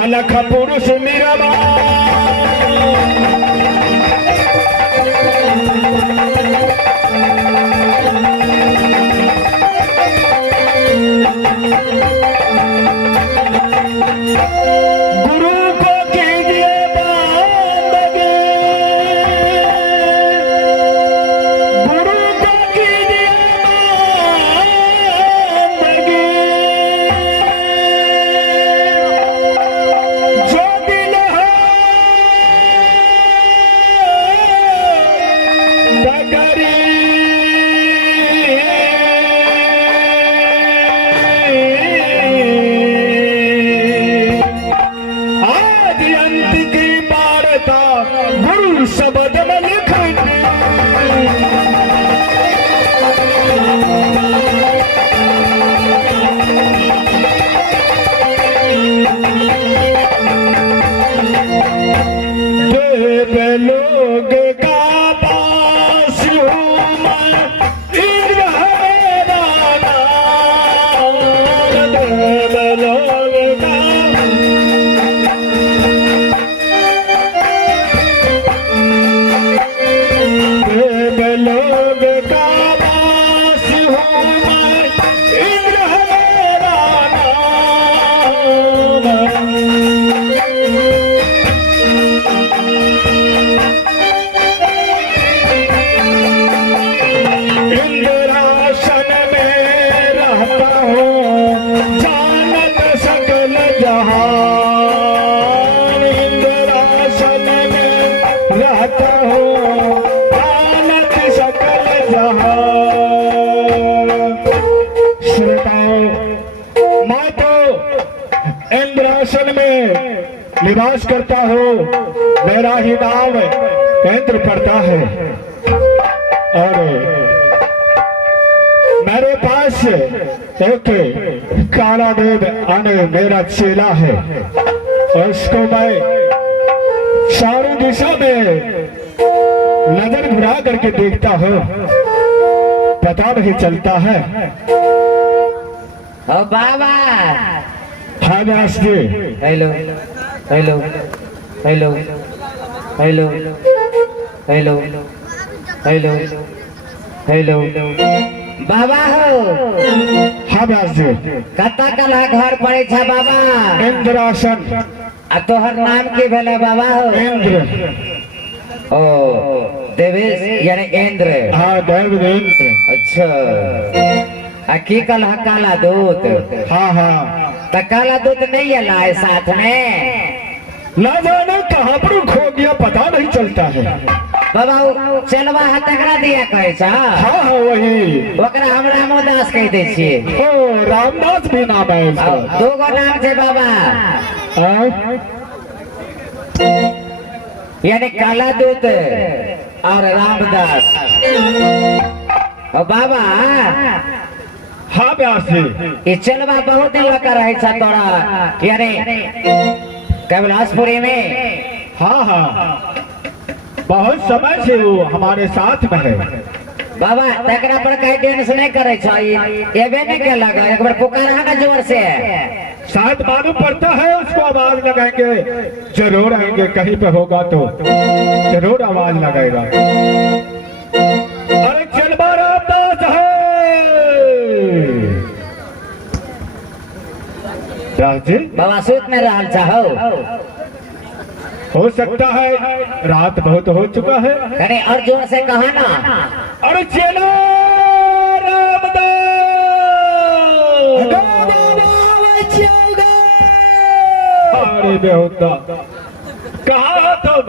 अलख पुरुष मीराबा गुरु को कीजिए बंदगी, गुरु को कीजिए बंदगी, जो दिल है डगरी गुरु शब्द में लिखने देव लोग का पास हूँ मैं, इंद्र मेरा नाम। देव लोग का लोग का वास हूँ मैं, इंद्र मेरा नाम। इंद्रासन में रहता हूँ, जानत सकल जहान। इंद्रासन में रहता हूँ, श्रोताओं, मैं तो इंद्रासन में निवास करता हूँ, मेरा ही नाम इंद्र पड़ता है और मेरे पास एक काला देव आने मेरा चेला है, उसको मैं चारों दिशा में नजर घुरा करके देखता हूँ, पता नहीं चलता है। ओ बाबा, हाँ Vyas ji. Hello hello hello hello hello hello hello बाबा हो। हाँ व्यास जी। कता कला घर पड़े छा बाबा? इंद्रासन। आ तोहर नाम की भेले बाबा हो? इंद्र। ओ देवेश यानी इंद्र। हाँ देव इंद्र। अच्छा, आ की कल काला दूत? हाँ हाँ। तो काला दूत नहीं है लाए साथ में? ना जाने कहाँ पर खो गया, पता नहीं चलता है। बाबा चलवा हतकड़ा दिया कहे छा? हाँ हाँ वही। ओकरा हम रामदास कह दे छिए। ओ रामदास भी नाम है उसका। दो गो नाम छे बाबा, यानी काला दूत और रामदास। ओ बाबा, हाँ व्यास जी। ये चलवा बहुत दिन लगा रहे छा तोरा, यानी कैलाशपुरी में? हाँ हाँ, बहुत समय से वो हमारे साथ में है। बाबा तकरा पर कहीं टेंशन नहीं करे छा, ये भी नहीं के लगा, एक बार पुकारा का जोर से। शायद मालूम पड़ता है, उसको आवाज लगाएंगे, जरूर आएंगे, कहीं पे होगा तो जरूर आवाज लगाएगा। अरे चलवा रामदास है। जी बाबा सूत में रहल चाहो? हो सकता है, रात बहुत हो चुका है। अरे और जोर से कहा ना। अरे चलो रामदास। अरे बेहुदा कहाँ हो तुम?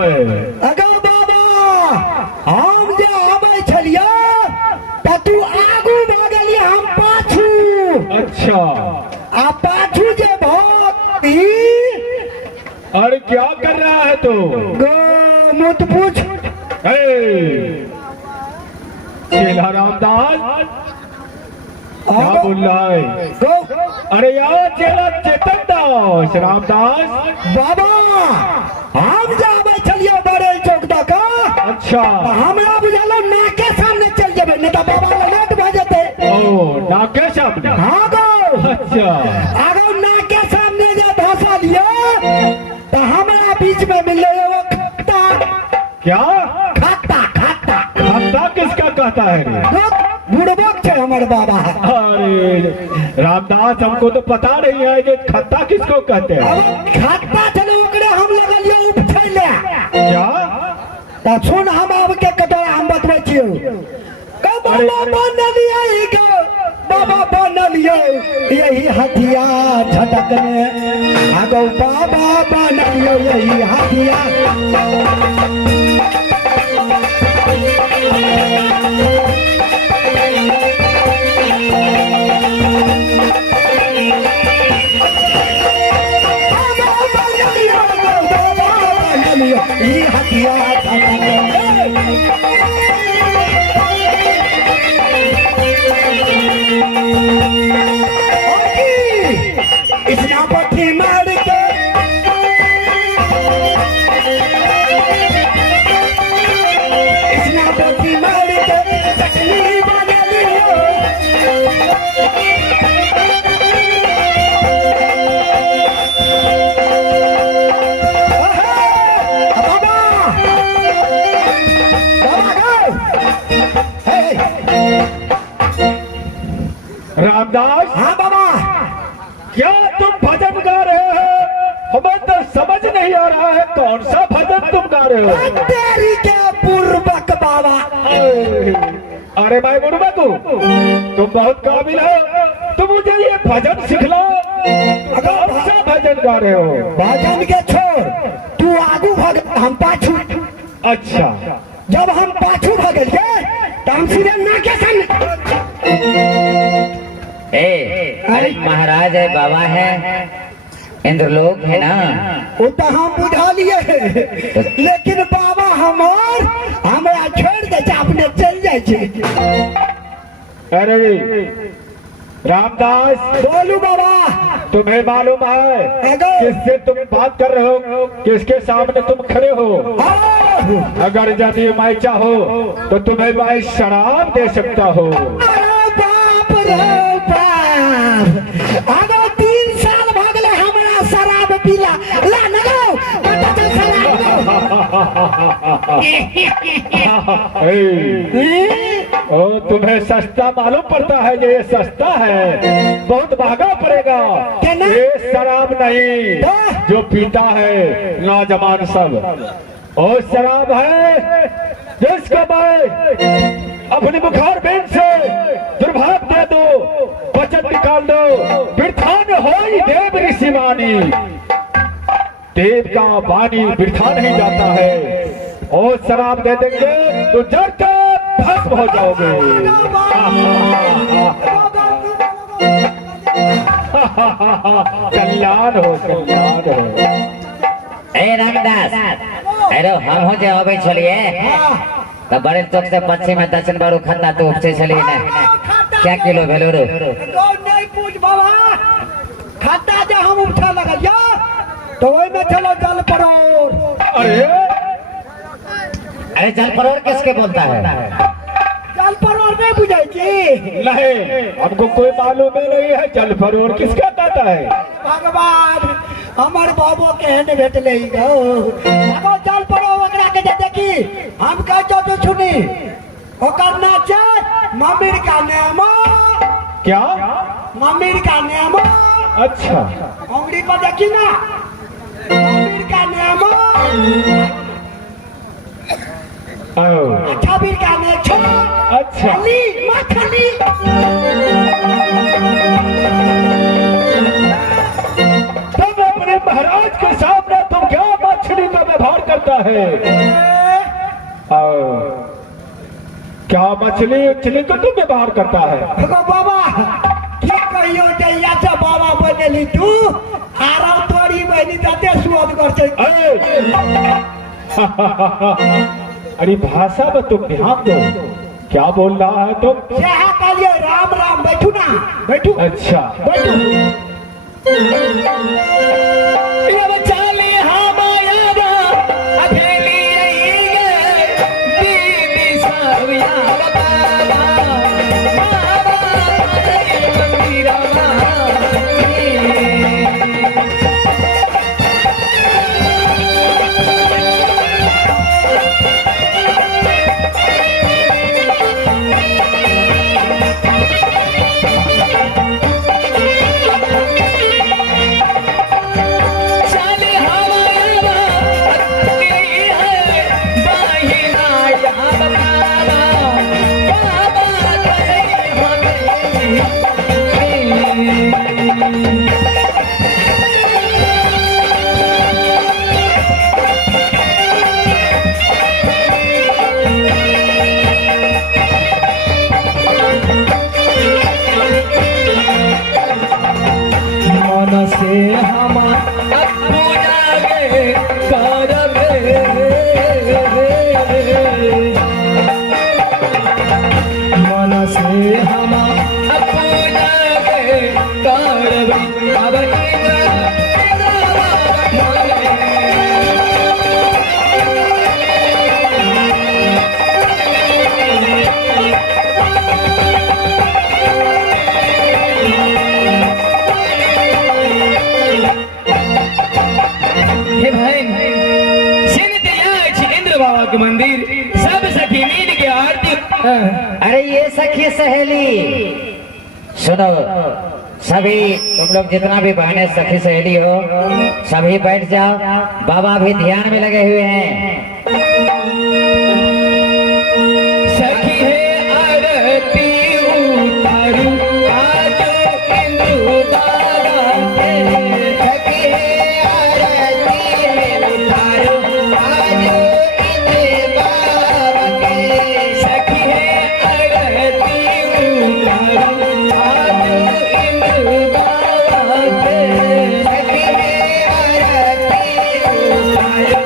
अगर बाबा हम जे आबै छलिया त तू आगू भागलिए हम पाछू अच्छा आ पाछू जे भक्ति अरे क्या कर रहा है तू? गो मुत पूछ चेला रामदास क्या बोल रहा है? गो अरे यार चेला चेतन दास रामदास। बाबा हम जे आबै छलिए बड़े चौक तक अच्छा हमरा बुझालो नाके सामने चल जेबै नहीं तो बाबा लेट भ जेतै। ओ नाके सामने? हाँ गो अच्छा अगर नाके सामने जे धसलिए तो हमारा बीच में मिले वो खट्टा क्या? खट्टा खट्टा खट्टा किसका कहता है रे? बुड़बक छे हमर बाबा। अरे रामदास हमको तो पता नहीं है कि खट्टा किसको कहते हैं। अब खट्टा चलो ओकरे हम लगलिए उठैले क्या? त सुन हम अब के कतरा हम बतबै छियौ के बाबा बनलिए के बाबा बनलिए यही हथियार झटकने आगो बाबा बनलिए यही हथियार। ये हथियार इतना पट्टी मार के इतना पट्टी मार के चटनी बना लियो। रामदास हाँ बाबा क्या तुम भजन गा रहे हो? हमें तो समझ नहीं आ रहा है कौन सा भजन तुम गा रहे हो? तेरी के पूर्वक बाबा। अरे भाई बुढ़बा तुम बहुत काबिल हो, तुम मुझे ये भजन सिखलाओ। कौन सा भजन गा रहे हो? भजन के छोड़ तू आगू भाग हम पाछू। अच्छा जब हम पाछू भागलिए तो हम सीधे नाके सामने। अरे महाराज है, बाबा है, इंद्रलोक है ना। वो तो हम बुझा लिए लेकिन बाबा हमार हमरा छोड़ दे अपने चल जाए। अरे रामदास बोलू बाबा तुम्हें मालूम है किससे तुम बात कर रहे हो? किसके सामने तुम खड़े हो? अगर यदि मैं चाहो तो तुम्हें मैं शराब दे सकता हूँ। अरे बाप रे बाप अगर 3 साल भागले हमरा शराब पीला ला न लो पता चल शराब ओ तुम्हें सस्ता मालूम पड़ता है? ये सस्ता है, बहुत महंगा पड़ेगा। ये शराब नहीं जो पीता है नौजवान सब, और शराब है जिसका मैं अपने बुखार बेन से दुर्भाग दे दो, बचत निकाल दो, वृथा न होई देव ऋषि वाणी। देव का वाणी वृथा नहीं जाता है, और शराब दे देंगे तो जड़ के भस्म हो जाओगे। कल्याण हो, कल्याण हो। ए रामदास, अरे हम हो जाओ भाई चलिए तो बड़े चौक से पश्चिम में दक्षिण बारू खन्ना तो उपसे चलिए ना। क्या किलो भेलो रो? नहीं पूछ बाबा खाता जे हम उठा लगलिया तो ओई में चलो जल परोर। अरे जल परोर किसके बोलता है? जल परोर नहीं बुझाई छी? नहीं हमको कोई मालूम ही नहीं है जल परोर किसका कहता है। भगवान हमार बाबू के हन भेट ले गो अब जल परोर ओकरा के जे देखी हम कह जो तो सुनी ओकर नाचे मम्मीर का नेमो। क्या? मम्मीर का नेमो। अच्छा उंगली पर देखी ना मम्मीर का नेमो। अच्छा बीर का ने छो। अच्छा खली मखली तुम अपने महाराज के साथ करता है। और क्या मछली उछली को तुम व्यवहार करता है? देखो बाबा की कहियो जइया से बाबा बनेली तू आराम तोरी बनी जाते स्वाद करते। अरे भाषा में तुम ध्यान दो, क्या बोल रहा है तुम? क्या कहिए राम राम बैठू ना बैठू। अच्छा बैठू मंदिर सब सखी मिल के आरती। अरे ये सखी सहेली सुनो, सभी तुम लोग जितना भी बहने सखी सहेली हो सभी बैठ जाओ, बाबा भी ध्यान में लगे हुए हैं। सखी है आरती उतारू आज इंदु बाबा के। सखी है आरती उतारू आज इंदु बाबा के। सखी है आरती उतारू आज इंदु बाबा के। सखी है आरती उतारू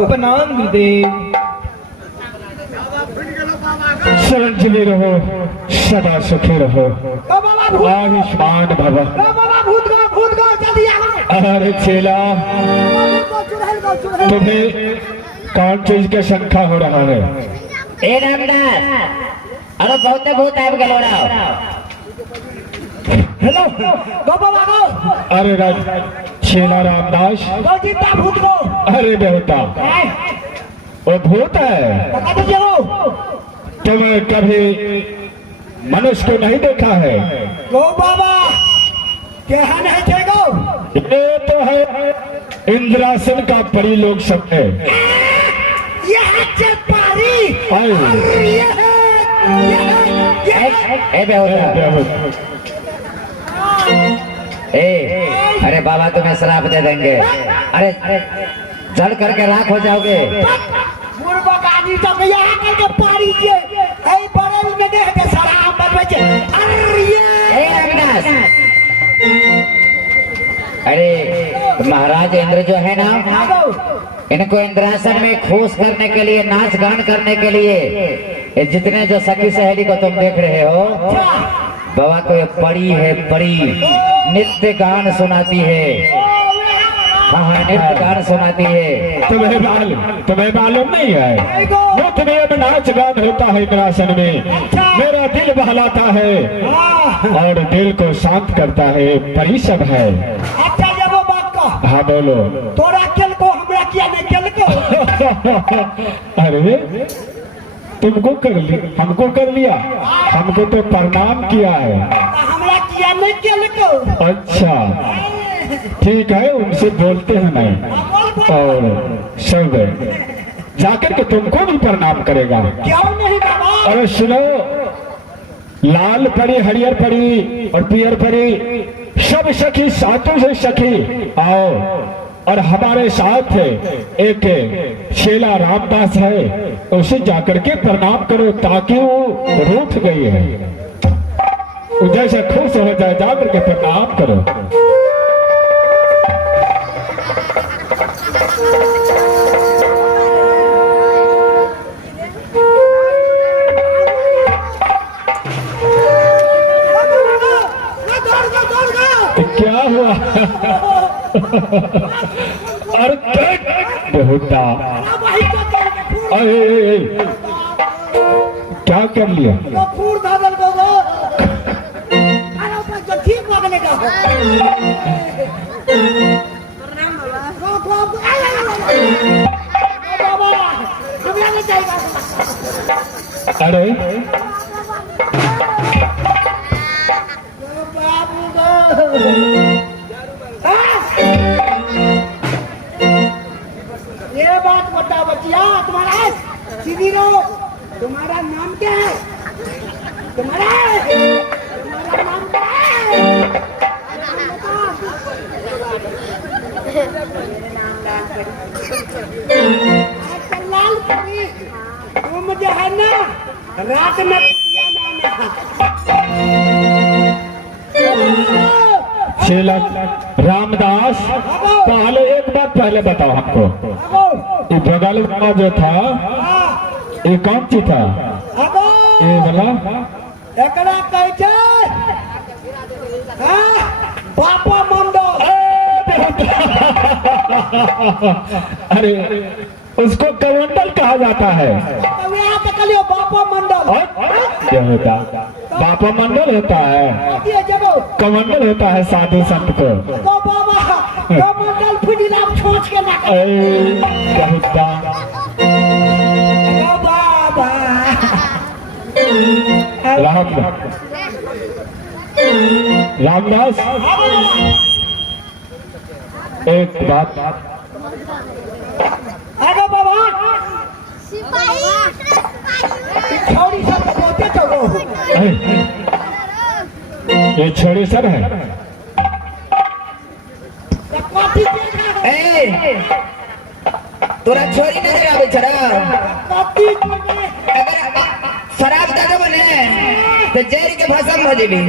प्रणाम गुरुदेव। चिरंजीवी रहो, सदा सुखी रहो, आयुष्मान भव। अरे चेला, तुम्हें कौन चीज का शंका हो रहा है? ए रामदास, अरे बहुत बहुत आब गलो रहो। हेलो बाबा बाबा। अरे राज शेला रामदास। तो जीता भूत को अरे बेटा, वो भूत है। बता दीजिए वो तुमने कभी मनुष्य को नहीं देखा है? वो बाबा क्या नहीं देगो ये तो है इंद्रासन का परी लोग सब है। यह चपारी आए। ए बेहोदा, ए अरे बाबा तुम्हें श्राप दे देंगे। अरे जल करके राख हो जाओगे। मुर्गा गाड़ी तो यहाँ करके पारी जे ऐ बड़े में देख के शराब बनवे छे। ए अविनाश, अरे महाराज इंद्र जो है ना, इनको इंद्रासन में खुश करने के लिए, नाच गान करने के लिए, ये जितने जो सखी सहेली को तुम देख रहे हो, बाबा को ये परी है, परी नित्य गान सुनाती है। हाँ, नित्य गान सुनाती है। तुम्हें मालूम नहीं है? वो तुम्हें अब नाच गान होता है इंद्रासन में। मेरा दिल बहलाता है और दिल को शांत करता है, परी सब है। अच्छा जब वो बात का हाँ बोलो। तोरा केल को हमरा किया नहीं केल को अरे तुमको कर लिया, हमको कर लिया, हमको तो प्रणाम किया है। हमरा किया नहीं केल को। अच्छा ठीक है, उनसे बोलते हैं नहीं और सब जाकर के तुमको भी प्रणाम करेगा। क्यों नहीं बाबा? अरे सुनो, लाल परी, हरियर परी और पियर परी सब सखी, सातों से सखी आओ और हमारे साथ एक शेला रामदास है, उसे जाकर के प्रणाम करो ताकि वो रूठ गई है, जैसे खुश हो जाए, जाकर के प्रणाम करो। क्या हुआ? अरे बेहुदा, अरे क्या कर लिया? अरे ये बात बता बचिया, तुम्हारा सीधी रहो, तुम्हारा नाम क्या है? तुम्हारा नाम क्या है? लाल परी, तुम जो है ना रात में शेला रामदास, पहले एक बात पहले बताओ हमको, ये बगल वाला जो था ये कौन सी था? ये वाला एकरा कहै छै बापा मंडल। अरे उसको कमंडल कहा जाता है। बापा मंडल क्या होता? बापा मंडल होता है, कमंडल होता है साधु संत को। तो बाबा कमंडल फुजिला छोड़ के ना क्या होता? बाबा रामदास, एक बात, आगे बाबा छोड़ी सब बोलते चलो। ये छोड़ी सर है। तोरा छोरी नहीं देगा बेचारा। अगर शराब दादा बने तो जेरी के भसम हो जेबी।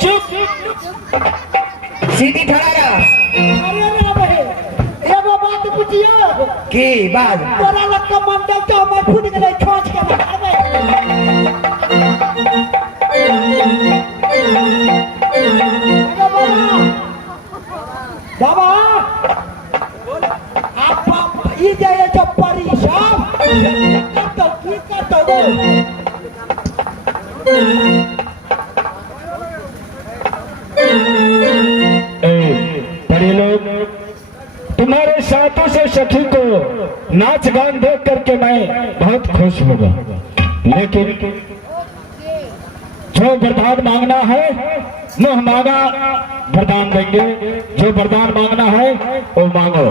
चुप, सीधी ठड़ा रहा। की बात तोरा लक्का मंडल तो मैं फुट गए छोड़ के मारबे। बाबा आप ये जाए तो परेशान तो की करतो गो राजगान देख करके मैं बहुत खुश होगा, लेकिन जो वरदान मांगना है मुँह मांगा वरदान देंगे, जो वरदान मांगना है वो मांगो।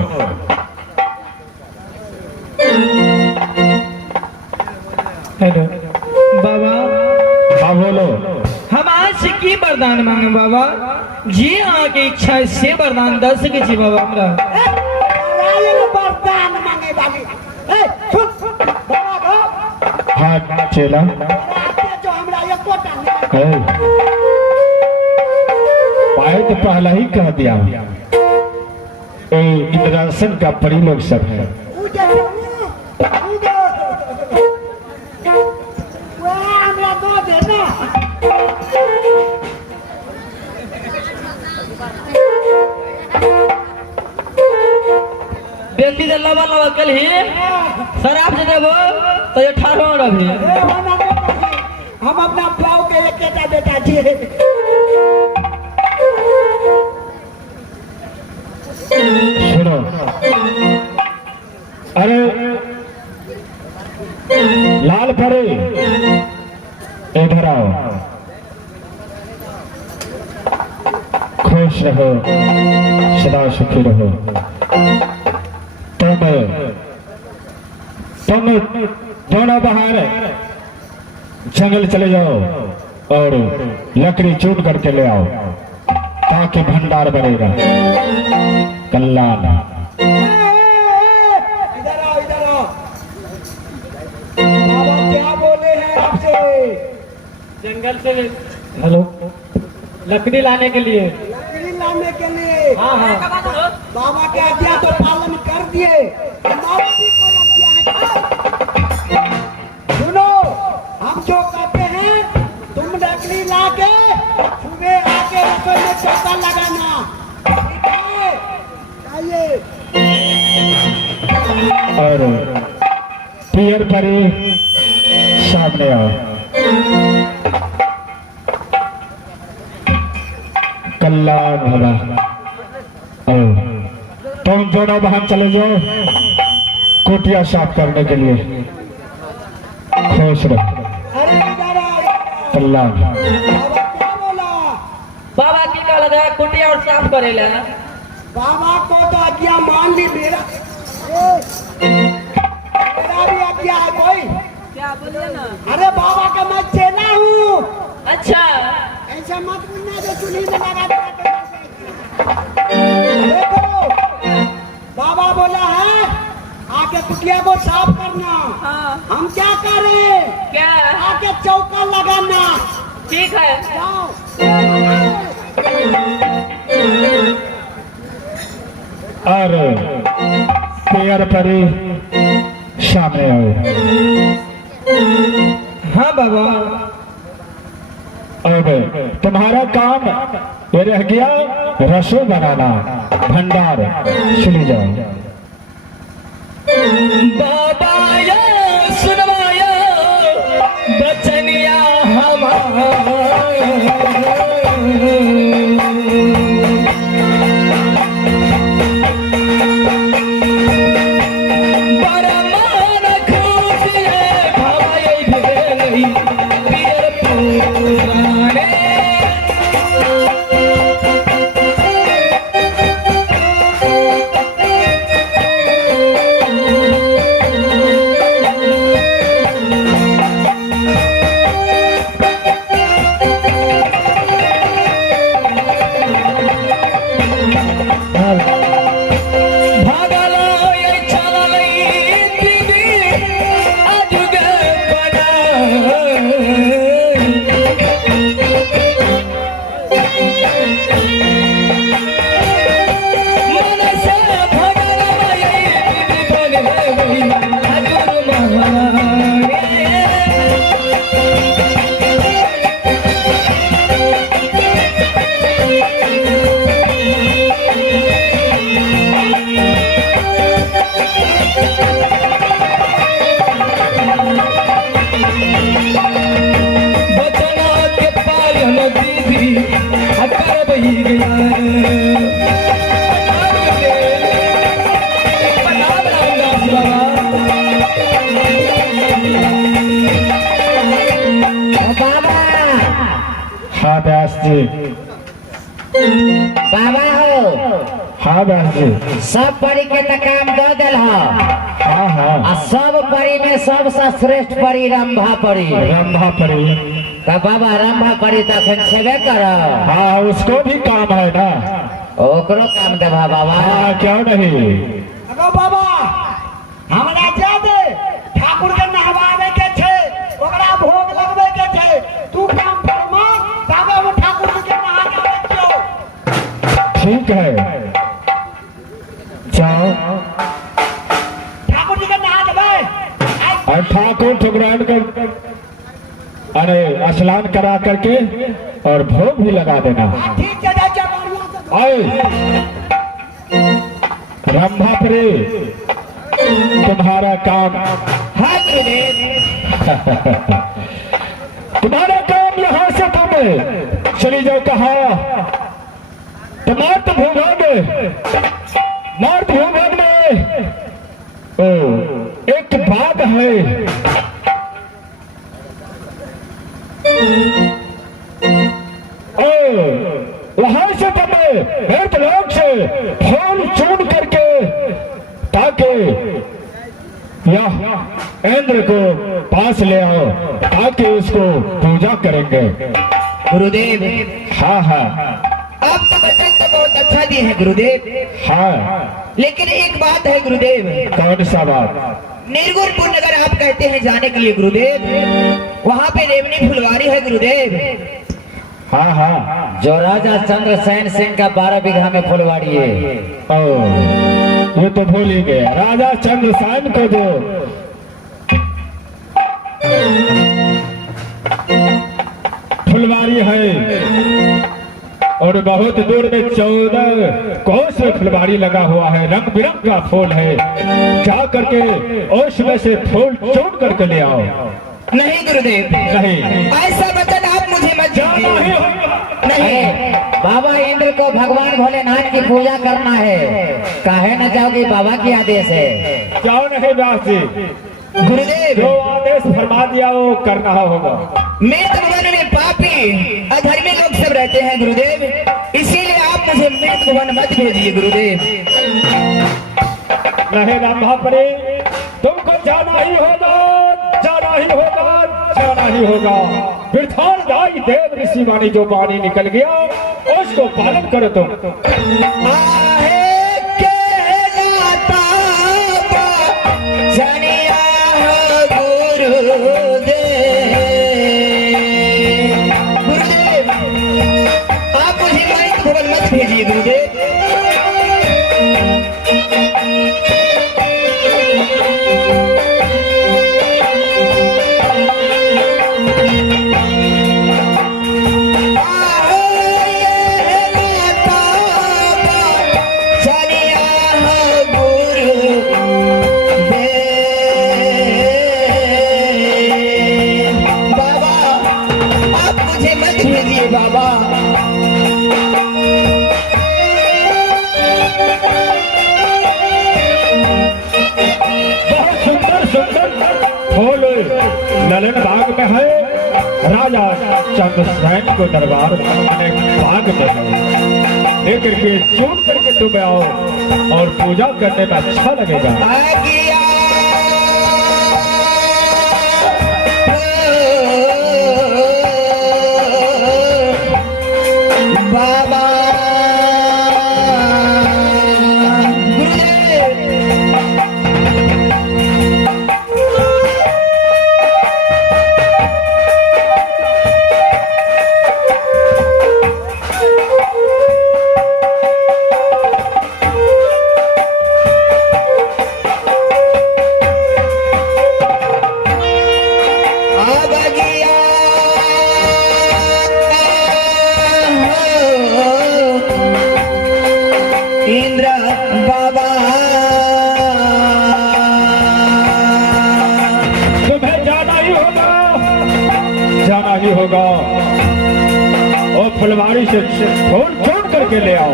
हेलो बाबा, हाँ बोलो। हम आज से की वरदान मांगे बाबा जी, आके इच्छा से वरदान दे सके छी बाबा हमरा। वरदान मांगे वाली सुन बाबा को हाँ चेला, जो हमरा एको टांगे पाए तो पहला ही कह दिया, इंद्रासन का परिलोक सब है। बेटी दे लवा लवा कल ही शराब से देबो तो ये ठाड़ो रही। हम अपना बाबू के एक बेटा जी। सुनो, अरे लाल परे इधर आओ, खुश रहो, सदा सुखी रहो। तुम दोनों बाहर जंगल चले जाओ और लकड़ी चूट करके ले आओ ताकि भंडार बनेगा। कल्याण। इधर आओ, इधर आओ। बाबा क्या बोले हैं आपसे? जंगल से हेलो लकड़ी लाने के लिए। लकड़ी लाने के लिए? हाँ हाँ बाबा के आज्ञा तो पालन कर दिए, हमारा भी कोई आज्ञा है। सुनो, हम जो कहते हैं तुम लकड़ी ला के सुबह आके रसोई में चौका लगाना, ठीक है? आइए। और पियर परी सामने आओ। कल्याण भला। तुम दोनों बहन चले जाओ कुटिया साफ करने के लिए। खुश रहो। अरे इधर आओ। कल्याण। बाबा क्या बोला? बाबा की का लगा कुटिया और साफ करे ला। बाबा को तो आज्ञा मान ली, मेरा भी आज्ञा है कोई। क्या बोलिए ना। अरे बाबा का मैं चेला हूँ। अच्छा ऐसा मत बोलना जो चुनी में लगा देते। देखो बाबा बोला है आके कुटिया को साफ करना। हाँ। हम क्या करें? क्या? आके चौका लगाना। ठीक है। जाओ। और पियर परी सामने आओ। हाँ बाबा। अब तुम्हारा काम ये रह गया रसोई बनाना, भंडार। सुनी जाओ। बाबा या सुनवाया बचनिया हमारा। जी। बाबा हो हाँ व्यास जी। सब परी के तो काम दो दिल हो हाँ हाँ। आ सब परी में सबसे श्रेष्ठ परी रंभा परी। रंभा परी। तो बाबा रंभा परी तो अखन छेबे करो। हाँ उसको भी काम है ना। ओकरो काम देबा बाबा। हाँ क्यों नहीं। अगो बाबा हमरा जा दे ठाकुर के नहवावे के छे ओकरा भोग लगवे के छे तू काम फरमा तबे हम ठाकुर के नहा के बच्चो। ठीक है जाओ। ठाकुर जी के नहा देबे और ठाकुर ठुकरान कर अरे स्नान करा करके और भोग भी लगा देना। ठीक है चाचा आए रंभापरी तुम्हारा काम। हाँ गुरुदेव। तुम्हारा काम यहाँ से तुम चली जाओ। कहा तुम्हारे तो भूभाग मार्त भूभाग में ओ एक बात है। वहां से तुम्हें एक लोग से फूल चुन करके ताकि यह इंद्र को पास ले आओ ताकि उसको पूजा करेंगे। गुरुदेव हाँ हाँ आपका वचन तो बहुत अच्छा दी है गुरुदेव। हाँ। लेकिन एक बात है गुरुदेव। कौन सा बात। निर्गुणपुर नगर आप कहते हैं जाने के लिए गुरुदेव वहाँ पे रेवनी फुलवारी है गुरुदेव। हाँ हाँ जो राजा चंद्रसेन सिंह का 12 बीघा में फुलवारी है। ओ ये तो भूल ही गया। राजा चंद्रसेन को जो फुलवारी है और बहुत दूर में 14 कोस में फुलवारी लगा हुआ है। रंग बिरंग का फूल है। जा करके उसमें से फूल चुन करके ले आओ। नहीं गुरुदेव नहीं ऐसा वचन आप मुझे मत जाना ही दीजिए। होगा। नहीं बाबा इंद्र को भगवान भोलेनाथ की पूजा करना है। काहे न जाओगे बाबा की आदेश है। क्यों नहीं व्यास जी। गुरुदेव जो आदेश फरमा दिया वो करना होगा। मृत भवन में पापी अधर्मी लोग सब रहते हैं गुरुदेव इसीलिए आप मुझे मृत भवन मत भेजिए गुरुदेव। नहीं रंभापरी तुमको जाना ही होगा। जाना ही होगा। जाना ही होगा। वृथान दाई देव ऋषि वाणी जो वाणी निकल गया उसको पालन करो तुम। आहे कहलाता जनिया गुरुदेव। गुरुदेव आप मुझे मृत भवन मत भेजिए गुरुदेव। बाबा बहुत सुंदर सुंदर फूल ललन बाग में है। राजा चंद्रसेन को दरबार बाग में है। लेकर के चुन करके तुम आओ और पूजा करने में अच्छा लगेगा। बाबा इंद्र बाबा तुम्हें जाना ही होगा। जाना ही होगा और फुलवारी से फूल चुन करके ले आओ।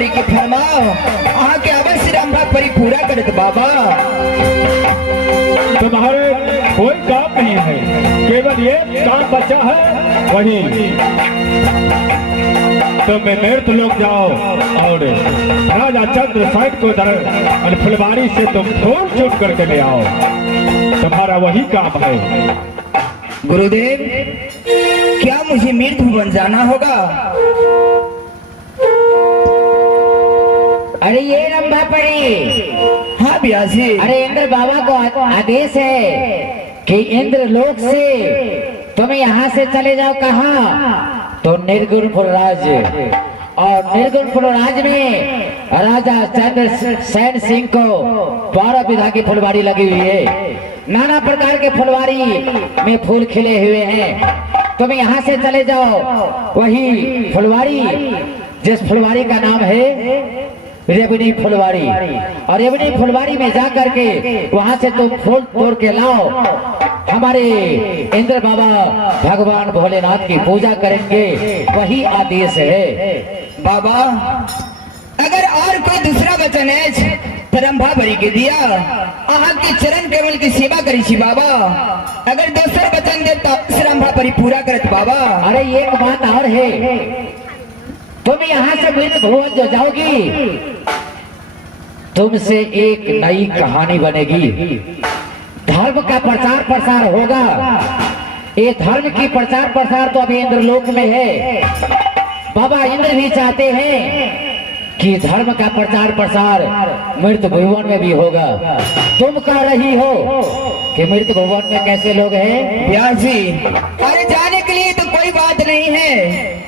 बरी के फरमाओ आके अवश्य रंभा परी पूरा कर दे बाबा। तुम्हारे कोई काम नहीं है, केवल ये काम बचा है वही। तुम नृत्य लोग जाओ और राजा चंद्रसेन को और फुलवारी से तुम फूल चुन करके ले आओ, तुम्हारा वही काम है। गुरुदेव क्या मुझे मृत्यु भवन जाना होगा? अरे ये रंभा परी, हाँ ब्यासी। अरे इंद्र बाबा को आदेश है कि इंद्र लोक से तुम यहाँ से चले जाओ। कहाँ? तो निर्गुण फुलराज, और निर्गुण फुलराज में राजा चंद्रसेन सिंह को 12 विधा की फुलवारी लगी हुई है। नाना प्रकार के फुलवारी में फूल खिले हुए हैं। तुम यहाँ से चले जाओ वही फुलवारी, जिस फुलवारी का नाम है रेवनी फुलवारी, और रेवनी फुलवारी में जा करके वहां से तुम फूल तोड़ के लाओ। हमारे इंद्र बाबा भगवान भोलेनाथ की पूजा करेंगे, वही आदेश है। बाबा अगर और कोई दूसरा वचन है तो रंभा बरी के दिया आहा के चरण कमल की सेवा करी छी बाबा। अगर दूसरा वचन दे तो रंभा बरी पूरा करत बाबा। अरे एक बात और है, तुम यहाँ से मृत भुवन जो जाओगी, तुमसे एक नई कहानी बनेगी। धर्म का प्रचार प्रसार होगा। ये धर्म की प्रचार प्रसार तो अभी इंद्रलोक में है। बाबा इंद्र भी चाहते हैं कि धर्म का प्रचार प्रसार मृत भुवन में भी होगा। तुम कह रही हो कि मृत भुवन में कैसे लोग हैं? व्यास जी अरे जाने के लिए तो कोई बात नहीं है।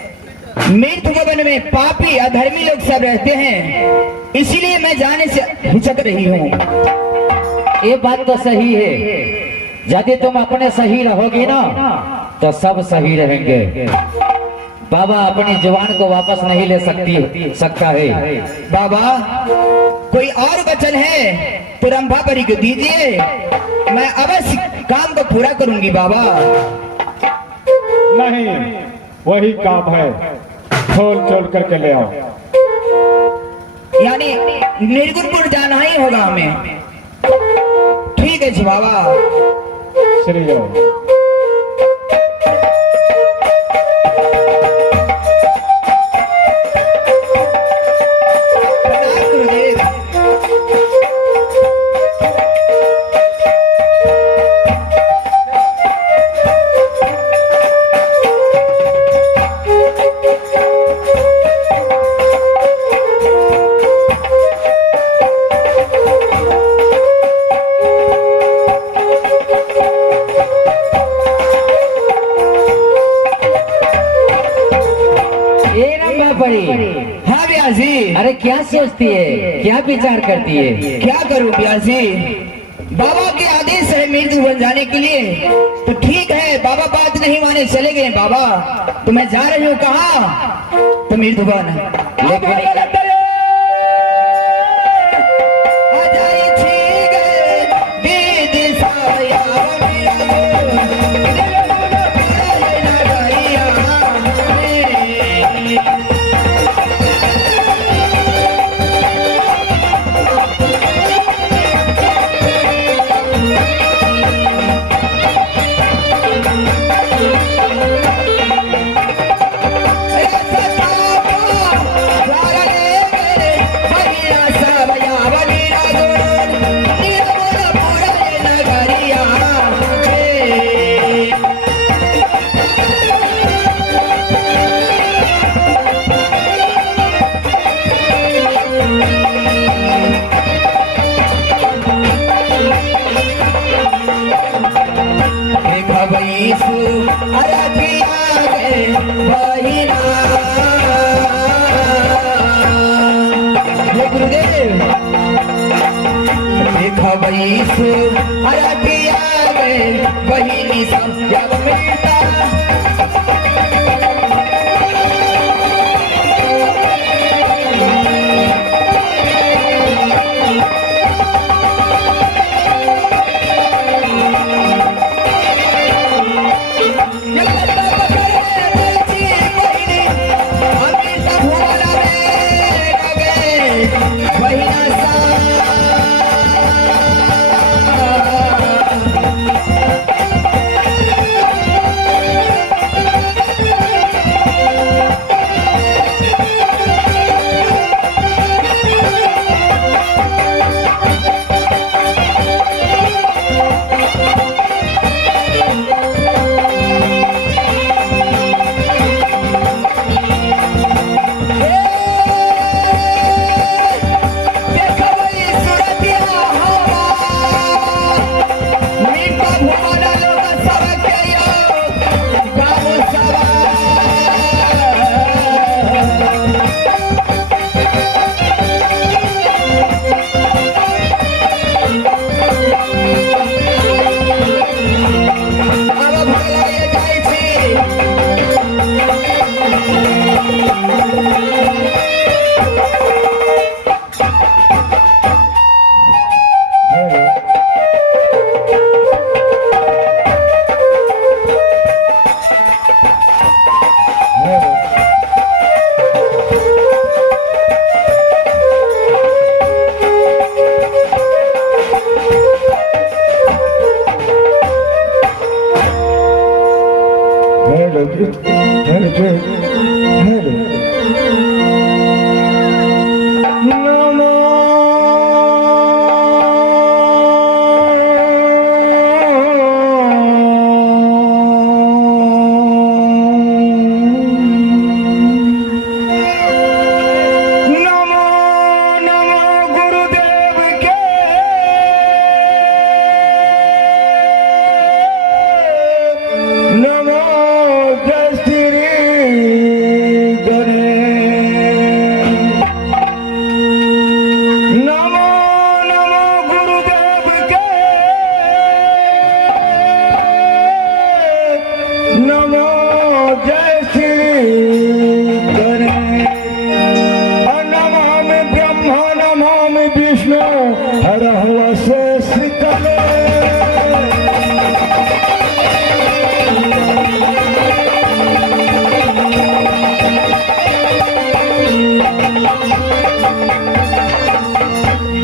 मृत भवन में पापी अधर्मी लोग सब रहते हैं, इसीलिए मैं जाने से हिचक रही हूँ। ये बात तो सही है। यदि तुम अपने सही रहोगी ना तो सब सही रहेंगे। बाबा अपनी जुबान को वापस नहीं ले सकता है। बाबा कोई और वचन है तो रंभा परी को दीजिए, मैं अवश्य काम को पूरा करूंगी बाबा। नहीं, वही काम है, फूल चोल करके ले आओ। यानी निर्गुणपुर जाना ही होगा हमें। ठीक है जी बाबा। श्री राम। प्रणाम गुरुदेव। हाँ व्यास जी। अरे क्या सोचती है, क्या विचार करती है? क्या करूं व्यास जी, बाबा के आदेश है मृत्यु बन जाने के लिए, तो ठीक है बाबा बात नहीं माने चले गए बाबा। तो मैं जा रही हूँ कहाँ? तो मृत्यु बन। लेकिन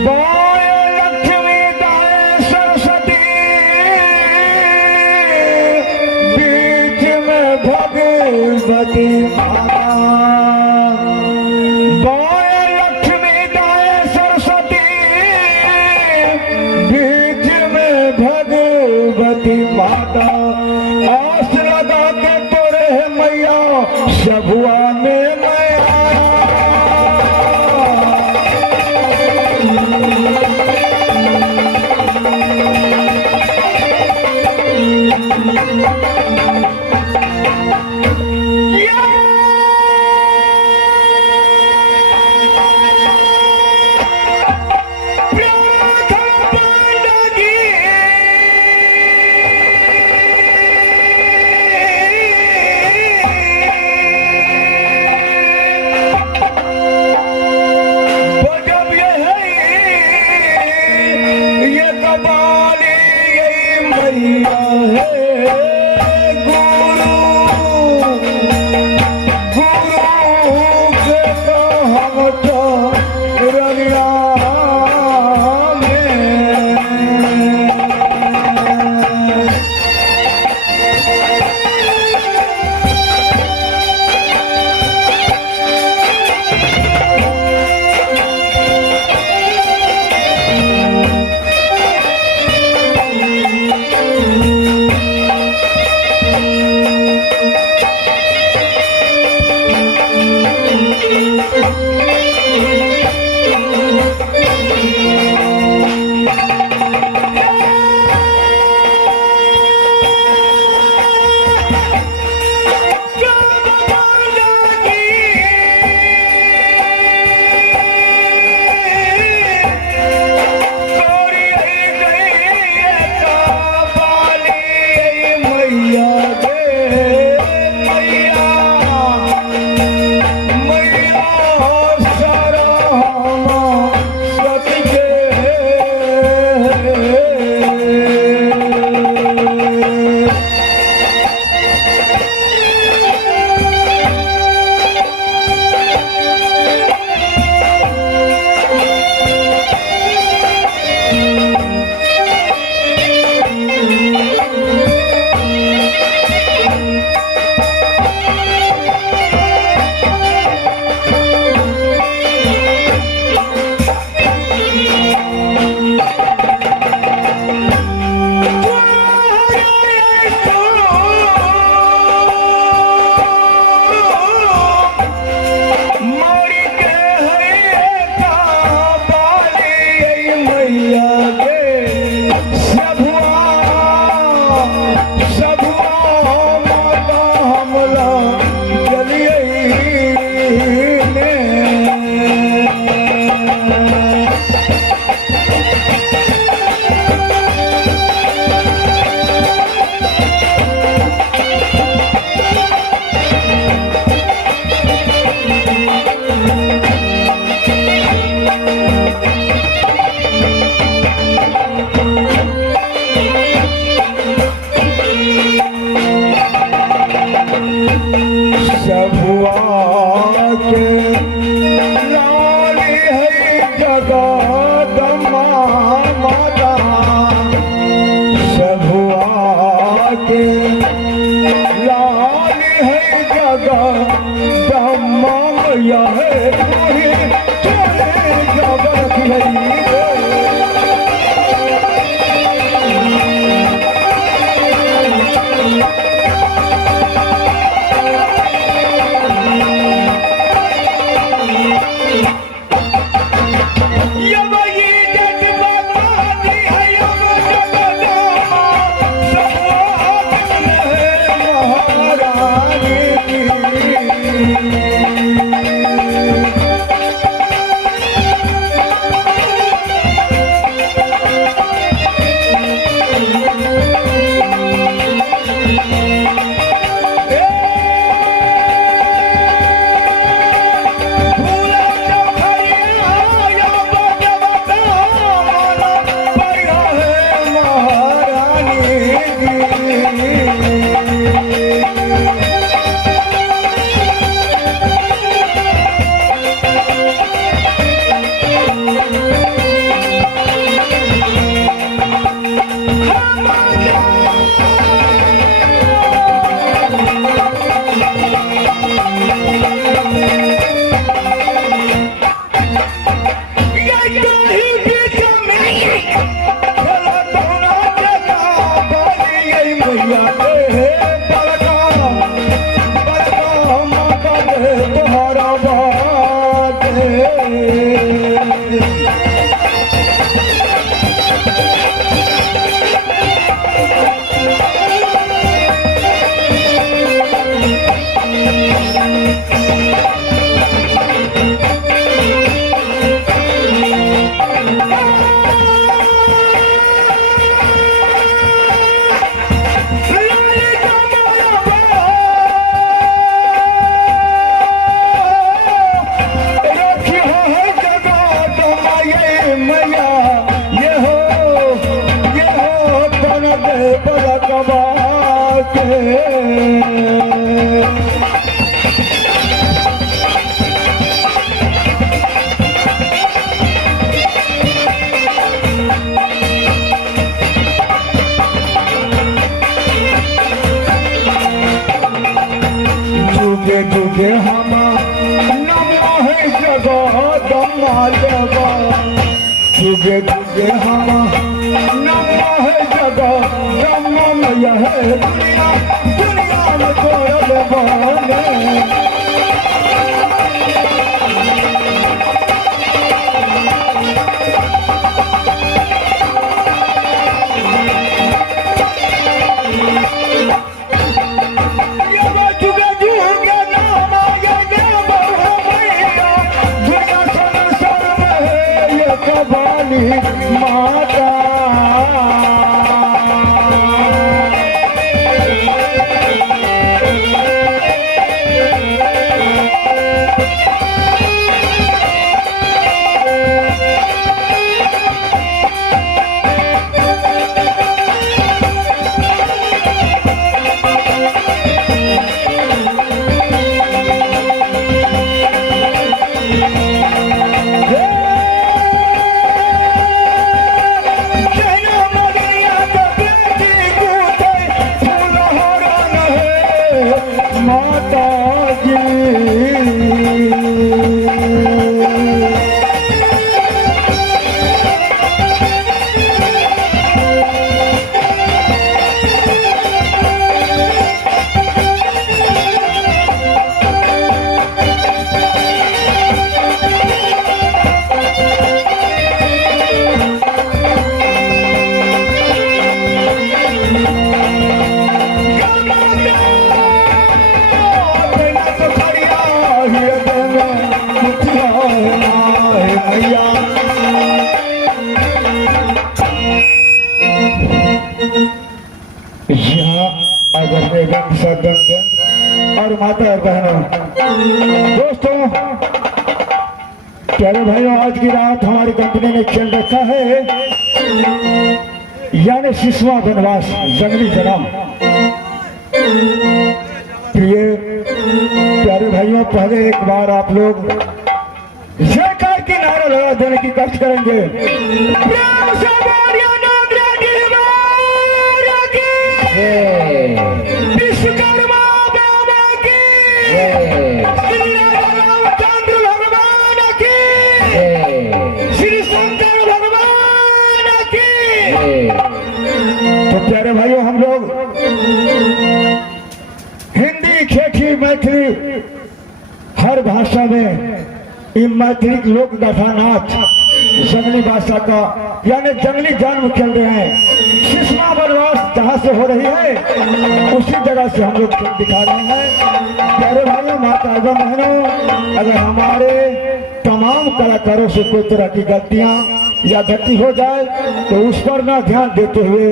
बाएं लक्ष्मी दाएं सरस्वती, बीच में भगवती माता। बाएं लक्ष्मी दाएं सरस्वती, बीच में भगवती माता। आस लगा के तोरे है मैया, शबुआ में मैं आया। जुगे हम नमो है जगदम्बा देवा जुगे जुगे हम नमो है जगदम्बा मैया है दुनिया दुनिया में तोड़ बने माता और माता और बहनों दोस्तों प्यारे भाइयों आज की रात हमारी कंपनी ने खेल रखा है यानी 6वां वनवास जंगली जन्म। प्रिय प्यारे भाइयों पहले एक बार आप लोग जयकार की नारा लगा देने की कष्ट करेंगे। प्रेम से बोलिए नागरा की मारा की विश्वकर्मा बाबा की श्री रामचंद्र भगवान की श्री शंकर भगवान की। तो प्यारे भाइयों हम लोग हिंदी ठेठी मैथिली हर भाषा में मैथिली लोक गाथा नाच जंगली भाषा का यानी जंगली जन्म खेल रहे हैं। 6वां वनवास जहाँ से हो रही है उसी जगह से हम लोग खेल दिखा रहे हैं। प्यारे भाइयों माता एवं बहनों अगर हमारे तमाम कलाकारों से कोई तरह की गलतियाँ या गलती हो जाए तो उस पर ना ध्यान देते हुए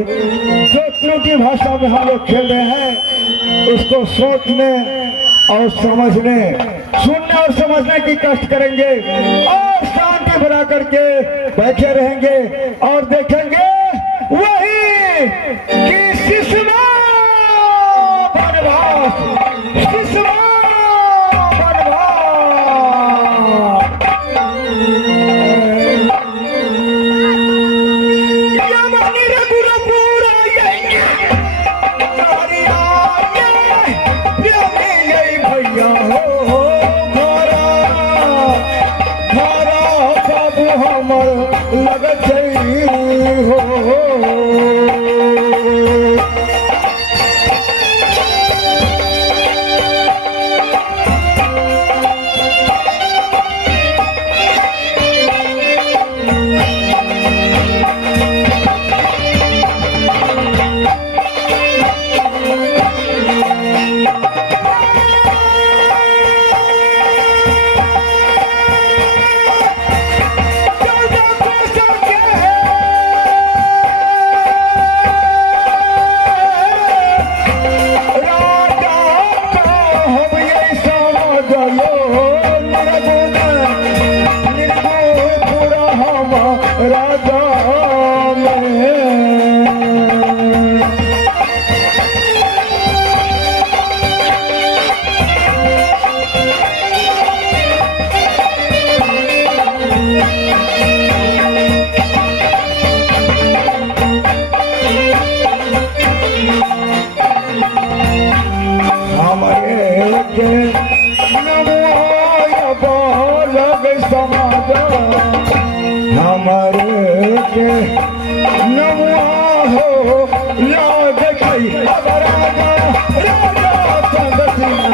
जो त्रुटि भाषा में हम लोग खेल रहे हैं उसको सोचने और समझने सुनने और समझने की कष्ट करेंगे और शांति बना करके बैठे रहेंगे और देखेंगे वही कि 6वां वनवास 6वां वनवास यमनी रघुरपुर भैया हो घरा बाबू हमर लगत हो। के नमुआ हो लाग गई अब राजा राजा चंद सिंह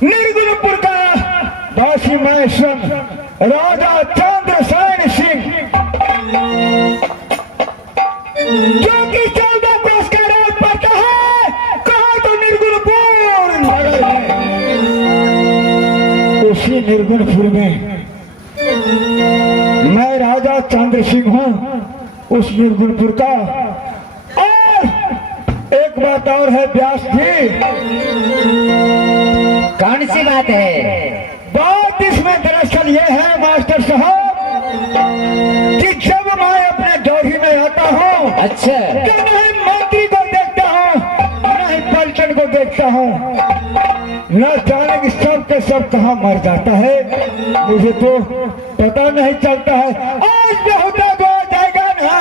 निर्गुणपुर का दासी महेश्वर राजा चंद्रसेन सिंह जो कि 14 कोस का राज पड़ता है, कहा तो निर्गुणपुर नगर है। उसी निर्गुणपुर में मैं राजा चंद्र सिंह हूँ, उस निर्गुणपुर का। और एक बात और है व्यास जी। कौन सी बात है? बात इसमें दरअसल ये है मास्टर साहब कि जब मैं अपने गौरी में आता हूँ अच्छा, तो नहीं मंत्री को देखता हूँ, नहीं पलटन को देखता हूँ, न जाने कि सब के सब कहाँ मर जाता है, मुझे तो पता नहीं चलता है। आज जो होता तो आ जाएगा ना,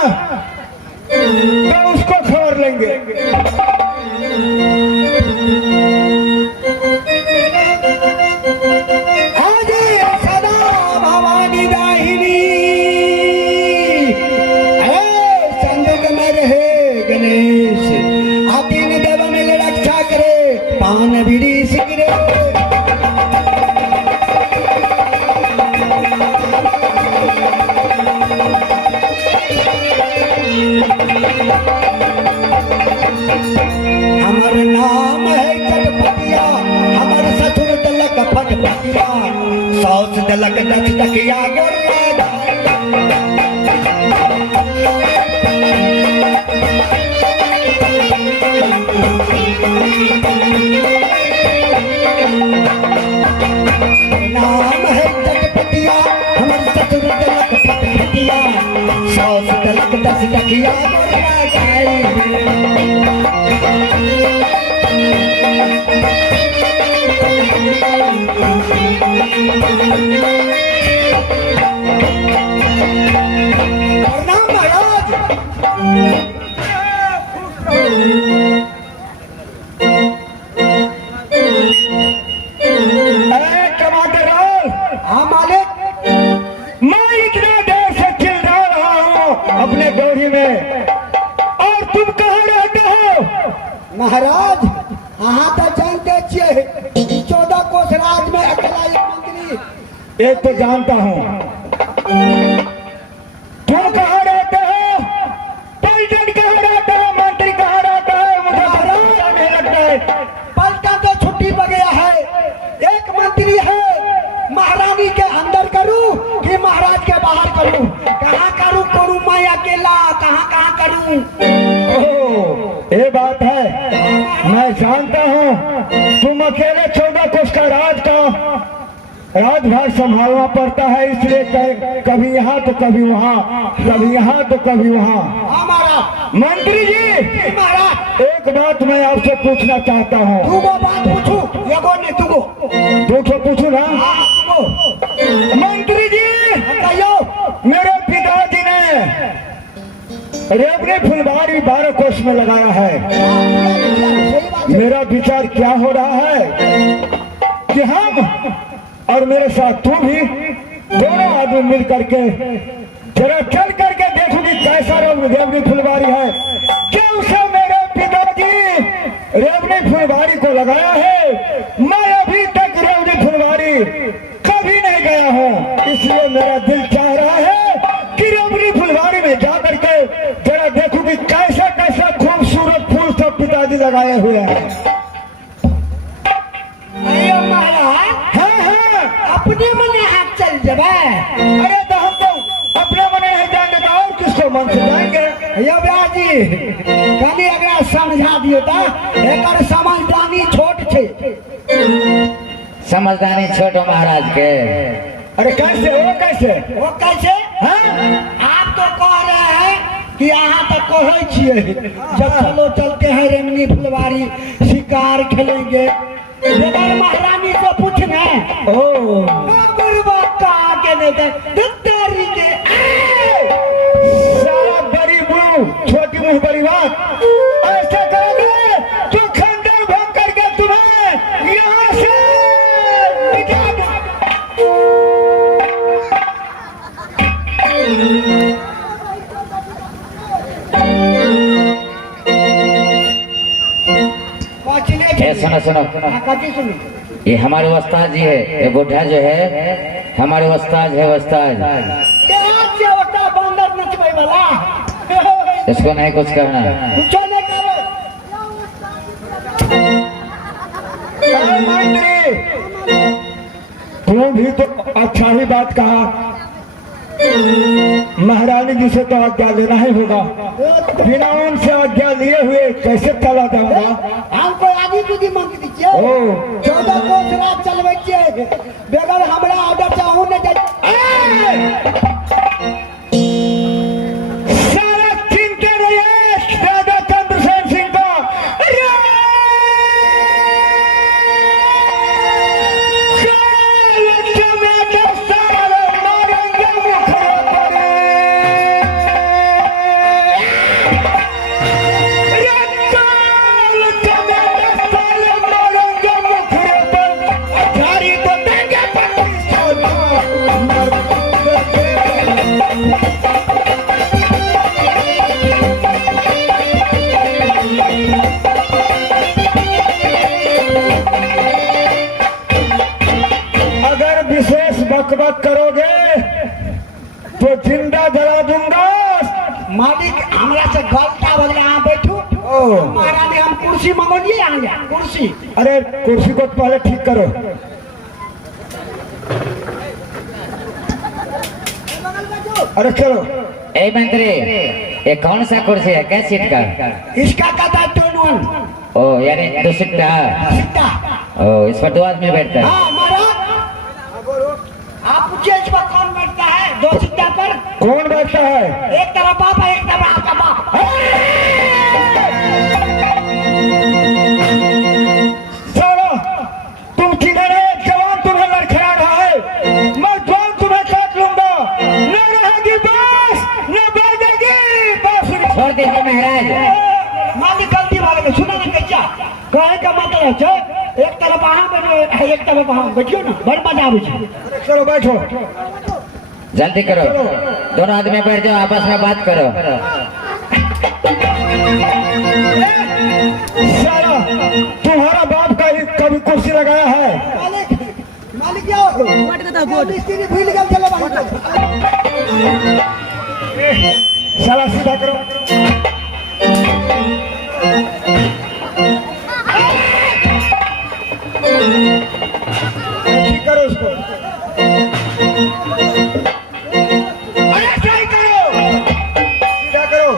तो उसको खबर लेंगे। पान बीड़ी सिगरेट हमर नाम है चटपटिया, हमर ससुर दलक फटपटिया, साउस दलक 10 टकिया गोरिया। नाम है चटपटिया, हमर ससुर दलक फटपटिया, साउस दलक 10 टकिया प्रणाम महाराज। हाँ मालिक, मैं इतना देर से चिल्ला रहा हूँ अपने गौरी में, और तुम कहाँ रहते हो? महाराज अहाँ तो जानते छिए 14 कोस राज में अकेला एक मंत्री। एक तो जानता हूँ, तुम कहाँ रहते हो? पलटन कहाँ रहता है? मंत्री कहाँ रहता है? मुझे पता नहीं लगता है। पलटन तो छुट्टी पर गया है, एक मंत्री है। महारानी के अंदर करूं कि महाराज के बाहर करूं? कहाँ करूं मैं अकेला, कहाँ करूं? ओह, ये बात है। मैं जानता हूँ तुम अकेले 14 कोस का राजभाग संभालना पड़ता है, इसलिए कभी यहाँ तो कभी वहाँ, कभी यहाँ तो कभी वहाँ। हमारा मंत्री जी महाराज, एक बात मैं आपसे पूछना चाहता हूँ। तुगो बात पूछू, एगो ने तुगो दूसरा पूछू ना? तुगो। मंत्री जी कहियो। मेरे पिताजी ने रेवड़ी फुलवारी 12 कोस में लगाया है। सही बात है। मेरा विचार क्या हो रहा है कि हम और मेरे साथ तू भी, दोनों आदमी मिल करके जरा चल करके देखो कि कैसा रेवनी फुलवारी है। क्या उसे मेरे पिताजी रेवनी फुलवारी को लगाया है? मैं अभी तक रेवनी फुलवारी कभी नहीं गया हूँ, इसलिए मेरा दिल चाह रहा है कि रेवनी फुलवारी में जा करके जरा देखो कि कैसा कैसा खूबसूरत फूल सब पिताजी लगाए हुए हैं। अयो महाराज, हाँ हाँ, अपने मने हाथ चल जबे। अरे तो हम तो अपने मने नहीं जाएंगे तो और किसको मन से जाएंगे? अयो ब्याजी, कनी अगर समझा दियो ता एकर समझदारी छोट छे। समझदारी छोटो महाराज के। अरे कैसे हो, कैसे? वो कैसे? हाँ? आप तो कह रहे हैं कि यहाँ तक कहे छिए जब चलो चलते हैं रेवनी फुलवारी शिकार खेलेंगे। बगैर महारानी से पूछना ओ कहा के नहीं थे दुत्तारी के। सारा बड़ी मुंह छोटी मुंह बड़ी बात, ऐसा करोगे तो खंडर भोग करके तुम्हें यहाँ से निकाल ए, सुनो सुनो, सुनी ये हमारे उस्ताद जी है, ये बुढ़ा जो है हमारे उस्ताद है, उस्ताद। बंदर नचवाई वाला इसको नहीं कुछ करना। कुछ नहीं करो। अरे मंत्री, तू भी तो अच्छा ही बात कहा। महारानी जी से तो आज्ञा लेना ही होगा, बिना उनसे आज्ञा लिए हुए कैसे चला जाऊंगा? हमको आदि बुद्धि मांग दीजिए। ओ 14 कोस रात चलवे छिए बेगर हमरा ऑर्डर चाहू न जाए। सारा चिंता रहिए राजा चंद्रसेन सिंह का। अगर विशेष बकबक करोगे तो जिंदा जला दूंगा। मालिक हमरा से गलता बदला यहाँ बैठू। ओ महारानी हम कुर्सी मंगोलिए यहाँ कुर्सी। अरे कुर्सी को पहले ठीक करो। अरे चलो। ए मंत्री, ये कौन सा कुर्सी है, क्या सीट का? इसका कहता है टोन ओ यानी 2 सीट का। सीटा। ओ इस पर 2 आदमी बैठता है। हाँ महाराज, आप पूछिए इस पर कौन बैठता है 2 सीटा पर? कौन बैठता है? एक तरफ बाप है, एक तरफ आपका बाप। चलो, तुम किधर है? जवान तुम्हें लड़खड़ा रहा है, मैं जवान तुम्हें काट लूंगा। न रहेगी बांस, न बजेगी बांसुरी। छोड़ दीजिए महाराज। मालिक गलती वाले को सुना ना कैसा कहे का मतलब है एक तरफ वहाँ बैठो एक तरफ वहाँ बैठियो ना, बड़ मजा आवे छै। चलो बैठो। जल्दी करो, दोनों आदमी बैठ जाओ, आपस में बात करो। साला तुम्हारा बाप का ही कभी कुर्सी लगाया है? मालिक मालिक क्या हो मिस्त्री भूल गए चलो बाहर। साला सीधा करो। ठीक करो उसको। अरे सही करो, सीधा करो।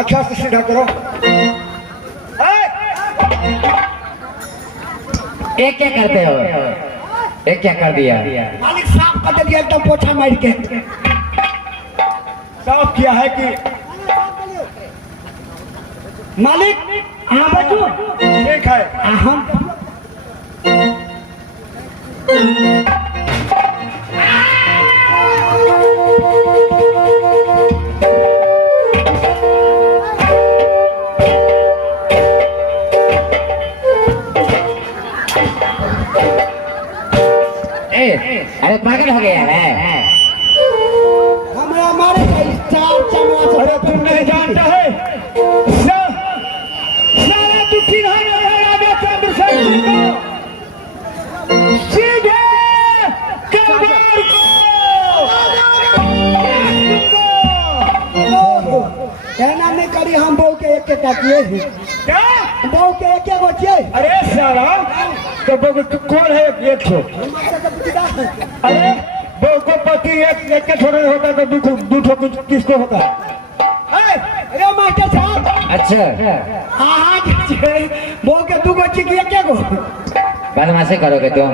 अच्छा से सीधा करो। ये क्या करते हो? ये क्या कर दिया? मालिक साफ कर दिया एकदम पोछा मार के। साफ किया है कि मालिक हाँ बैठो। ठीक है। हम अरे पागल हो गया है। हमारा मारे चार चमड़ा अरे तुम नहीं जानता है सारा तू चंद्रशेखर को सीधे कमर को कहना नहीं करी हम बहू के एक एक किए क्या? बहू के एक एक किए अरे साला तो तू कौन है एक छो? अरे वो को पति एक के थोड़े होता तो दूठो कुछ किसको होता है? अरे मास्टर साहब अच्छा हाँ बहू के दू बच्ची की एक को बदमाशी करोगे तुम?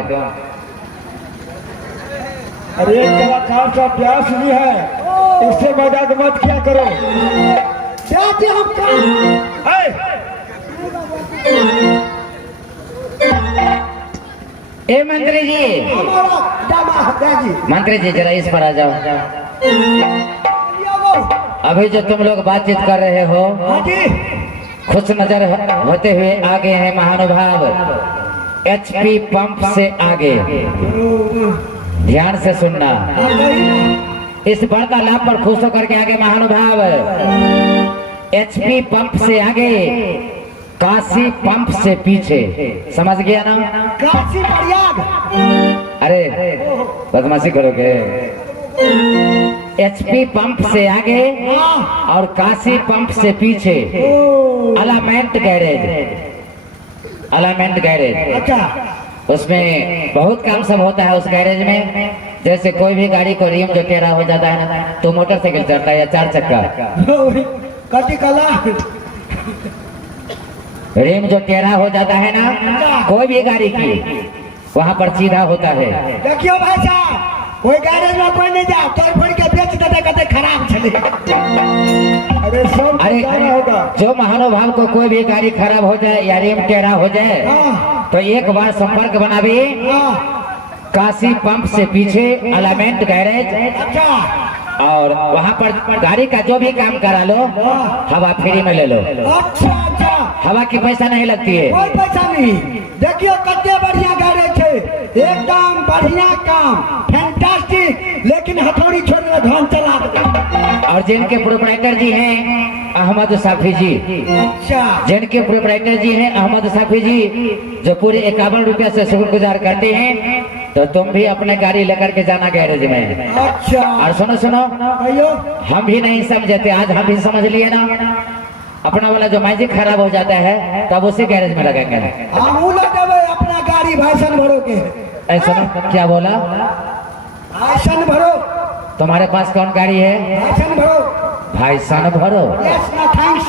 अरे एक कलाकार का प्यास भी है, इससे मदद मत क्या करो। चाची हम ए मंत्री जी, हमारा दामा जी मंत्री जी जरा इस पर आ जाओ। अभी जो तुम लोग बातचीत कर रहे हो, हाँ जी खुश नजर होते हुए आगे हैं महानुभाव एचपी पंप से आगे। ध्यान से सुनना, इस वार्तालाप पर खुश होकर के आगे महानुभाव एचपी पंप से आगे, काशी पंप से पीछे। समझ गया ना? काशी प्रयाग अरे बदमाशी करोगे? एचपी पंप से आगे और काशी पंप से पीछे अलामेंट गैरेज। अलामेंट गैरेज, अच्छा उसमें बहुत काम सब होता है उस गैरेज में। जैसे कोई भी गाड़ी को रिम जो टेढ़ा हो जाता है ना, तो मोटरसाइकिल चलता है या चार चक्का, कटी कला रिम जो टेढ़ा हो जाता है ना कोई भी गाड़ी की, वहाँ पर सीधा होता है। देखियो भाई साहब, कोई गैरेज में कोई नहीं जाओ, तोड़ फोड़ के बेच देते कहते खराब चले। अरे सब अरे जाना होगा। जो महानुभाव को कोई भी गाड़ी खराब हो जाए या रिम टेढ़ा हो जाए, हाँ तो एक बार संपर्क बनावे हाँ काशी पंप से पीछे अलामेंट गैरेज, अच्छा और वहाँ पर गाड़ी का जो भी काम करा लो हवा फ्री में ले लो। अच्छा अच्छा हवा की पैसा नहीं लगती है। कोई पैसा नहीं। देखियो कते बढ़िया गैरेज है, एकदम बढ़िया काम, फैंटास्टिक, लेकिन हथौड़ी छोड़ के धान चला दे। और जिनके प्रोपराइटर जी हैं अहमद साफी जी, अच्छा जिनके प्रोपराइटर जी हैं अहमद साफी जी, जो पूरे 51 रुपया से शुक्रगुजार करते हैं, तो तुम भी अपने गाड़ी लेकर के जाना गैरेज में। अच्छा और सुनो सुनो, अयो हम भी नहीं समझे थे, आज हम भी समझ लिए ना। अपना वाला जो मैजिक खराब हो जाता है तब उसी गैरेज में लगेंगे। हम देवे अपना गाड़ी भाषण भरो के। ऐसा क्या बोला? भाषण भरो, तुम्हारे पास कौन गाड़ी है? भाषण भरो। भाई सन भरो, यस ना थैंक्स।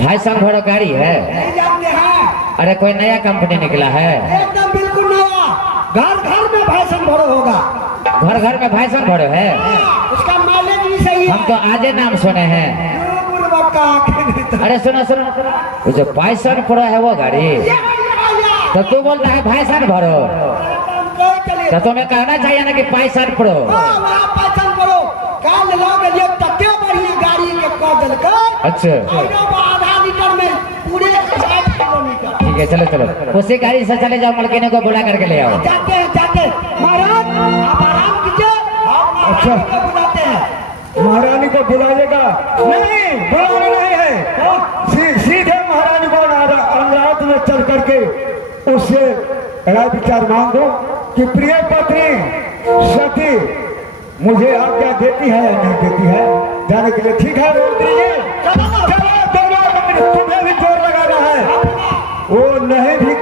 भाई सन भरो गाड़ी है। नहीं जानते हैं, अरे कोई नया कंपनी निकला है? एकदम बिल्कुल नया, घर घर में भाषण भरो होगा। घर घर में भाई सन भरो है? उसका माइलेज भी सही है। हम तो आजे नाम सुने हैं। अरे सुनो सुनो, वो जो पाइसन प्रो है वो गाड़ी, तो तू बोलता है भाई सन भरो, तो तुम्हें कहना चाहिए ना कि पाइसन प्रो। अच्छा आधा लीटर में पूरे 60 किलोमीटर। ठीक है, चलो चलो उसी गाड़ी से चले जाओ, मलकिनी को बुला करके ले आओ। जाते हैं जाते हैं। महाराज आप आराम कीजिए, हम अच्छा। महारानी को बुलाते हैं। महारानी को बुलाएगा? नहीं, बुलाना नहीं है। सीधे महारानी को रात में चल करके उससे राय विचार मांगो कि प्रिय पत्नी सती मुझे आज्ञा देती है या नहीं देती है जाने के लिए। ठीक है, रोक दीजिए। तुम्हें भी जोर लगाना है, वो नहीं भी